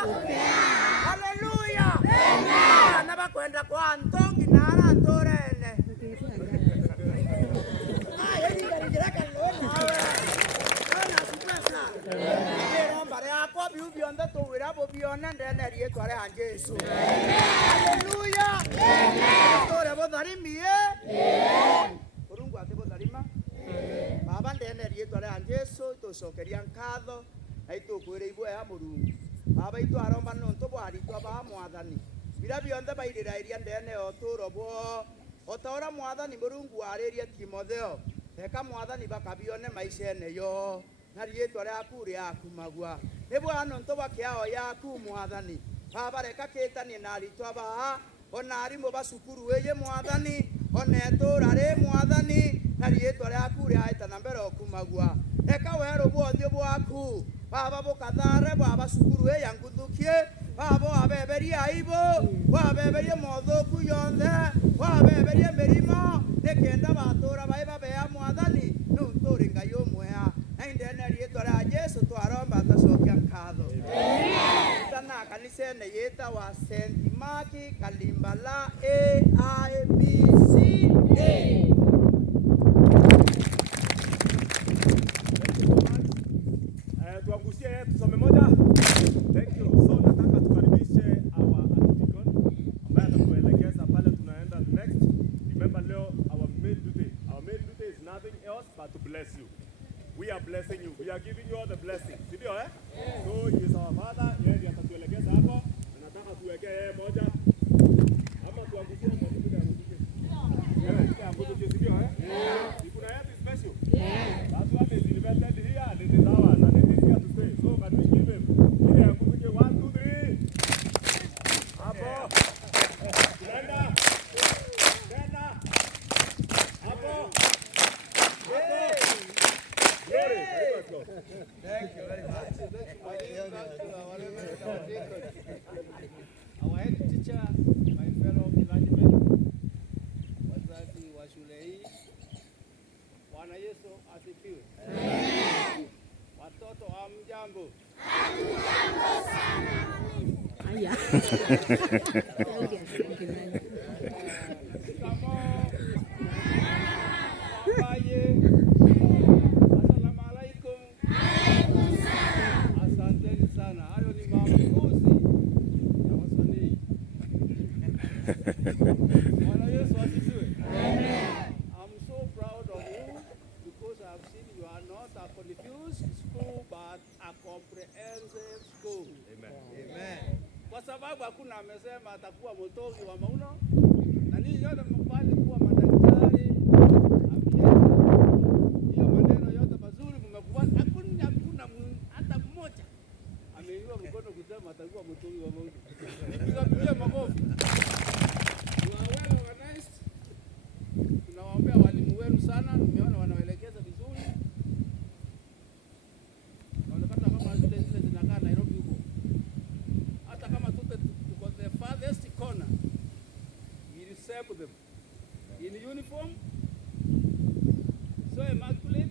Haleluya. Amen. Na bakwenda kwa Antongi na Antorene. Heri ngarigera kalona. Ana sipasa. Era bare akwa biubionda to wira bo biona ndene rietwa re Jesu. Haleluya. Amen. Tore bo darimie. Urungu ate bo darima. Baba ndene rietwa re Jesu tucokeria nkatho. Aitu kwire ibwe ya Murungu. Baba itu aromba nonto bwari twa ba mwathani. Bira bionde bairira iria ndene oturo bo. Otaora mwathani Murungu wariria Timotheo. Teka mwathani bakabione maishene yo. Na rietwa ryaku riakumagwa. Ni bwana nonto bakiao yaku mwathani. Baba reka ketani na ritwa ba. Ona arimo basukuru weye mwathani. Onetura ri mwathani. Na rietwa ryaku riaita na mbere okumagwa. Eka wero bwothio bwaku. Baba bokathare baba sukuru e yanguthukie baba abeberia aibo wabeberia mothoku yonthe wabeberia merimo nekenda batura baiba be ya mwathani nunturi ngai umwea aindene rietwa ra Jesu twaromba tacokia nkatho amen. Tana kanisa ne yeta wa St. Mark Kalimbala AIBCA. Tusome moja. Thank you. So nataka tukaribishe our deacon ambaye atatuelekeza pale tunaenda next. Remember leo our main duty is nothing else but to bless you. We are blessing you. We are giving you all the blessings. Ndio eh? So he is our father. Yeye ndiye atatuelekeza hapo. Nataka tuweke yeye moja. Ama tuangukie mwalimu ndiye anatuje. Ndio eh? Kuna yeye special. That's why they invited here and it is ours and it is here to stay. So can we give him? Ile ya kukuja 1 2 3. Hapo. Tenda. Tenda. Hapo. Glory. Thank you very much. Our head teacher, my fellow clergymen, wazazi wa shule hii, Bwana Yesu asifiwe. Amen. Watoto hamjambo? Hamjambo sana. Haya. Kamo. Baye. Asalamu alaikum. Alaikum salam. Asanteni sana. Hayo ni maamuzi ya wasanii. Bwana Yesu asifiwe. Amen. I'm so proud of you because I've seen you are not a confused school but a comprehensive school. Amen. Amen. Kwa sababu hakuna amesema atakuwa motogi wa mauno na ninyi yote mkubali kuwa madaktari. Hiyo maneno yote mazuri mmekubali. Hakuna hata mmoja ameinua mkono kusema atakuwa motogi wa mauno. Nipigie makofi. You are well organized. Tunawaombea walimu wenu sana, nimeona wanaelekeza vizuri. Naonekana kama zile zinakaa Nairobi huko. Hata kama tuko the farthest corner, we receive them in uniform, so immaculate.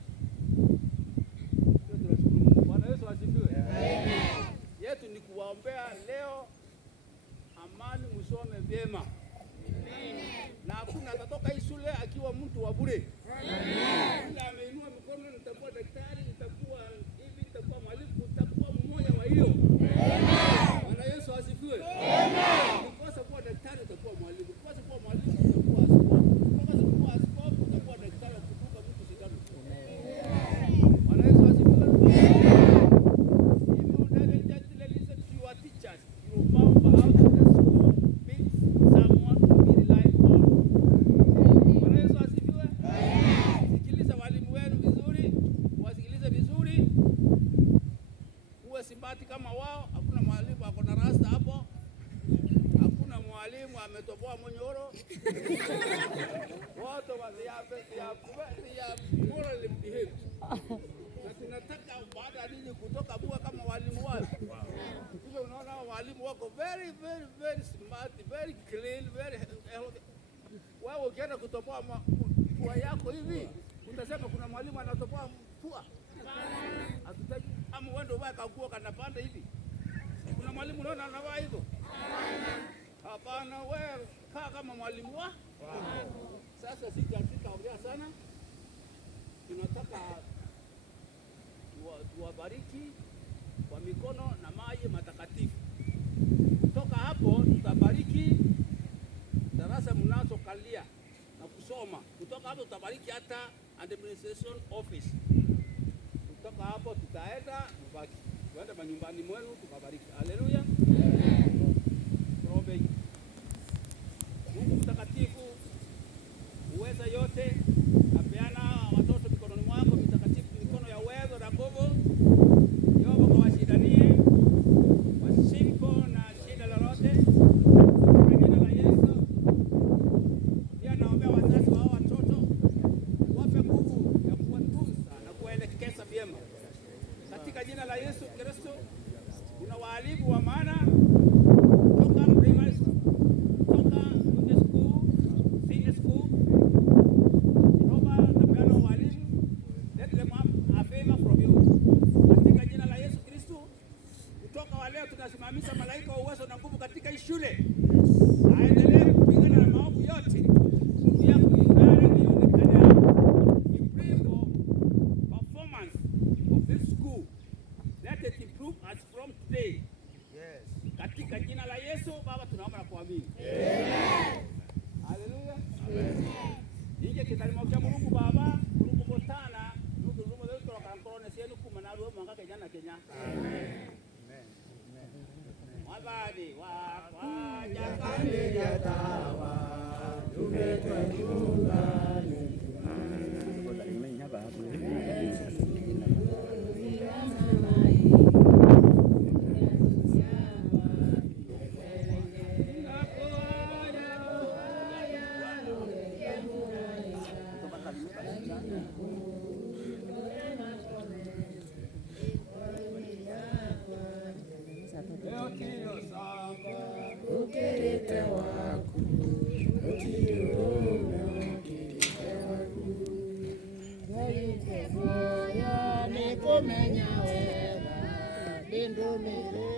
Bwana Yesu asifiwe. Amen. Yetu ni kuwaombea leo amani, msome vyema. Na hakuna atatoka hii shule akiwa mtu wa bure. Amen. Ameinua mikono, nitakuwa daktari, nitakuwa hivi, nitakuwa mwalimu, nitakuwa mmoja wa hiyo. Amen. Bwana Yesu asifiwe. Amen. Ukikosa kuwa daktari utakuwa mwalimu. Ukikosa kuwa mwalimu utakuwa askofu. Ukikosa kuwa askofu utakuwa daktari kutuka mtu sindano. Amen. Bwana Yesu asifiwe. Amen. Listen to your teachers. You mouth out the school means someone to be relied on. Bwana Yesu asifiwe. Amen. Sikiliza walimu wenu vizuri, wasikilize vizuri. Uwe simbati kama wao. Hakuna mwalimu ako na rasta hapo. Hakuna mwalimu ametoboa monyoro. Wote ya morally behaved. Na tunataka baada ya nini kutoka bua kama walimu wao. Hivyo unaona walimu wako very smart, very clean, very healthy. Wao ukienda kutoboa pua yako hivi, utasema kuna mwalimu anatoboa pua. Hatutaki ama wewe ndio waka kuwa kanapanda hivi. Kuna mwalimu unaona anavaa hivyo? Hapana, wewe kaa kama mwalimu wa. Sasa sitaongea sana. Tunataka tuwabariki kwa mikono na maji matakatifu. Kutoka hapo tutabariki darasa mnazokalia na kusoma. Kutoka hapo tutabariki hata administration office. Kutoka hapo tutaenda mbaki. Tuende manyumbani mwenu tukabariki. Haleluya. Tuombe. Mungu mtakatifu, uweza yote, napeana watoto mikononi mwako mtakatifu, mikono ya uwezo na nguvu. Yomba kawashindanie wasipo na shida lolote. Kwa jina la Yesu. Pia naombea wazazi wa watoto wape nguvu ya kuwatunza na kuwaelekeza vyema. Katika jina la Yesu Kristo, kuna walimu wa maana toka primary school, toka middle school, senior school. Naomba napeana walimu, let them have a favor from you. Katika jina la Yesu Kristo, kutoka wa leo tunasimamisha malaika wa uwezo na nguvu katika hii shule. Aendelee kupigana na maovu yote. Mungu yako ingare ionekane improve performance of this school. Let it improve as from today. Yes. Katika jina la Yesu Baba tunaomba na kuamini. Amen. Haleluya. Amen. Inge kitalimo cha Mungu Baba, Mungu botana, Mungu zumo leo toka korone senu kuma na roho mwanga Kenya na Kenya. Amen. Wabadi wa jakande jatawa tumetwa nyumbani. Ukerete waku nikumenya wega bindu mere